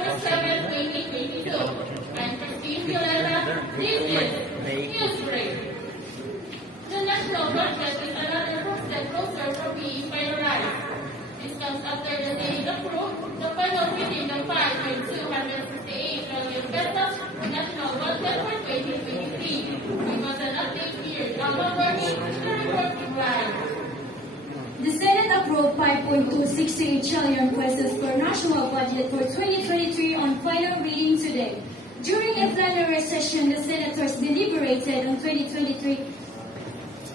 September 7, 2022. I'm Christine Villela. This is Newsbreak. The national budget is another step closer for being finalized. This comes after the Senate approved the final reading of 5,268 trillion pesos national budget for 2023. We must an update here. However, the report provides. The Senate approved 5.268 trillion pesos for national budget for 2023 on final reading today. During a plenary session, the senators deliberated on 2023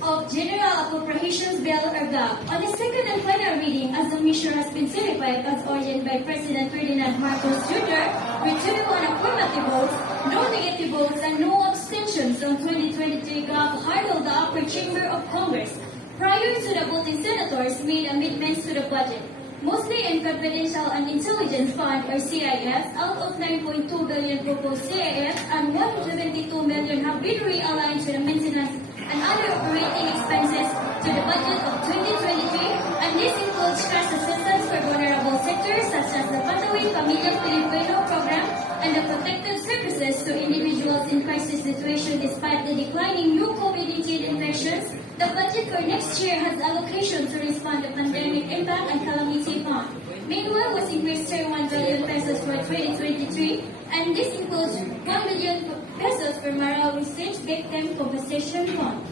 of General Appropriations Bill or GAP. On the second and final reading, as the measure has been certified as ordained by President Ferdinand Marcos Jr., with 21 affirmative votes, no negative votes, and no abstentions on 2023 GAP hurdled the upper chamber of Congress. Prior to the voting, senators made amendments to the budget, mostly in Confidential and Intelligence Fund or CIF. Out of 9.2 billion proposed CIF, and 172 million have been realigned to the maintenance and other operating expenses to the budget of 2023, and this includes cash assistance for vulnerable sectors such as the Patuloy Pamilyang Pilipino program and the protective services to individuals in crisis situation despite the declining new COVID-19 infections. The budget for next year has allocation to respond to pandemic impact and calamity fund. Meanwhile, was increased 31 billion pesos for 2023, and this includes 1 billion pesos for Marawi State Victim Compensation Fund.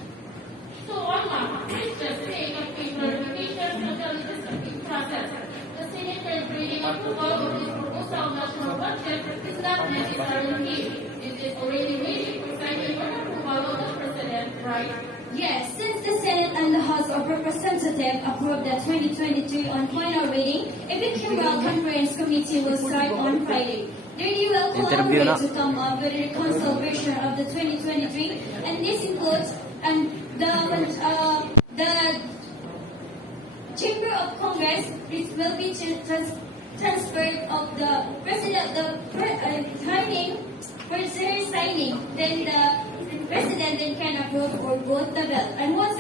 So, Alma, please just take a quick clarification of the legislative process. The Senate third reading approval of this proposal national budget is not necessarily. It is already waiting for signing or approval of the President, right? Yes, since the Senate and the House of Representatives approved the 2023 on final reading, a bicameral conference committee will start on Friday. They will collaborate to come up with a reconciled version of the 2023, and this includes the Chamber of Congress, which will be transferred of the President, signing, then the President then can approve or vote the bill. And once